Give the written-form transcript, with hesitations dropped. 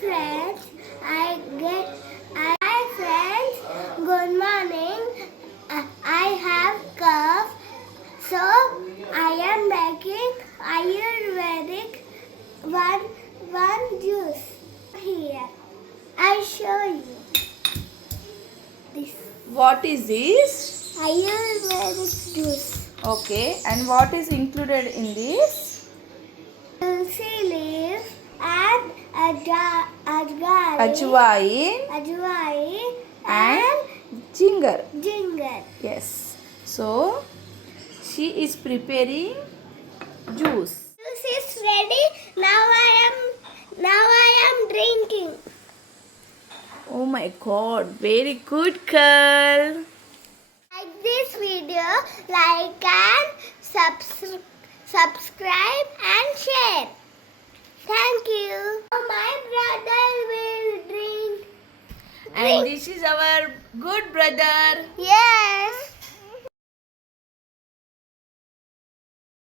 friends, Hi friends, good morning. I have cough, so I am making Ayurvedic one juice. Here, I show you this What is this? Ayurvedic juice. Okay, and what is included in this? Tulsi leaf and Ajwain and ginger. ginger. Yes. So she is preparing juice. Juice is ready. Now I am drinking. Oh my God! Very good, girl. Like this video, like and subscribe and share. Thank you. My brother will drink. And this is our good brother. Yes.